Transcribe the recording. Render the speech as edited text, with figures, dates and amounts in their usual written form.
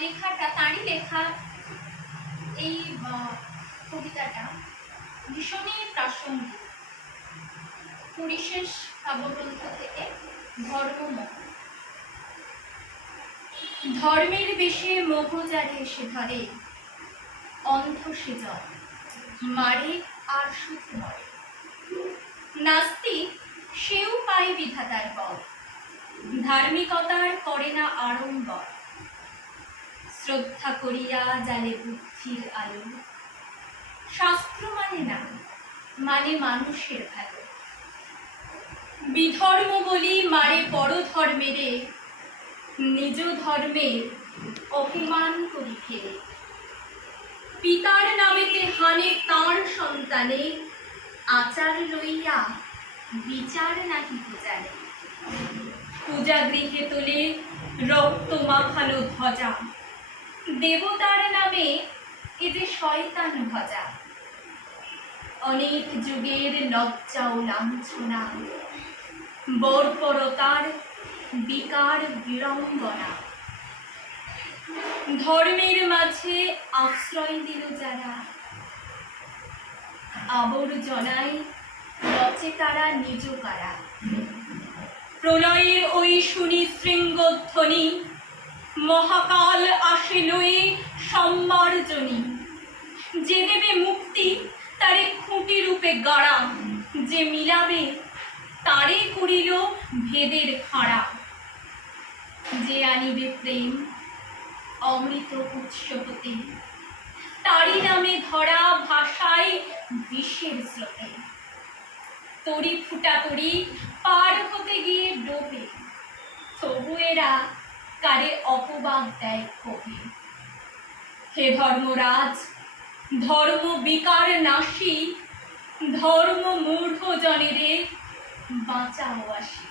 লেখাটা, তাঁরই লেখা এই কবিতাটা ভীষণই প্রাসঙ্গিক। পরিশেষ কাব্যগ্রন্থ থেকে ধর্মমোহ। ধর্মের বেশে মোহ যারে এসে ধরে, অন্ধ সে জন মারে আর শুধু মরে। নাস্তিক সেও পায় বিধাতার পথ, ধার্মিকতার করে না আড়ম্বর। শ্রদ্ধা করিয়া জালে বুদ্ধির আলো, শাস্ত্র মানে না, মানে মানুষের ভালো। বিধর্ম বলি মারে পরধর্মেরে, নিজ ধর্মের অপমান করি ফেলে। পিতার নামেতে হানে তাঁর সন্তানে, আচার লইয়া বিচার নাহি তো জানে। পূজা গৃহে তোলে রক্ত মাখানো ধ্বজা, দেবতার নামে এ যে শয়তান ভজা। অনেক যুগের লজ্জা ও লাঞ্ছনা, বর্বরতার বিকার বিড়ম্বনা। ধর্মের মাঝে আশ্রয় দিল যারা, আবর্জনায় রচে তারা নিজ কারা। প্রলয়ের ওই শুনি শৃঙ্গধ্বনি, মহাকাল আসে লয়ে সম্মার্জনী। যে দেবে মুক্তি তারে খুঁটি রূপে গাড়া, যে মিলাবে তারে করিল ভেদের খাড়া। যে আনিবে প্রেম অমৃত উৎস হতে, তারই নামে ধরা ভাষায় বিষের স্রোতে। তরি ফুটা তরি পার হতে গিয়ে ডোবে, তবু এরা কারে অপবাদ দেয় ক্ষোভে। হে ধর্মরাজ, ধর্ম বিকার নাশী, ধর্ম মূঢ় জনেরে বাঁচাও আসি।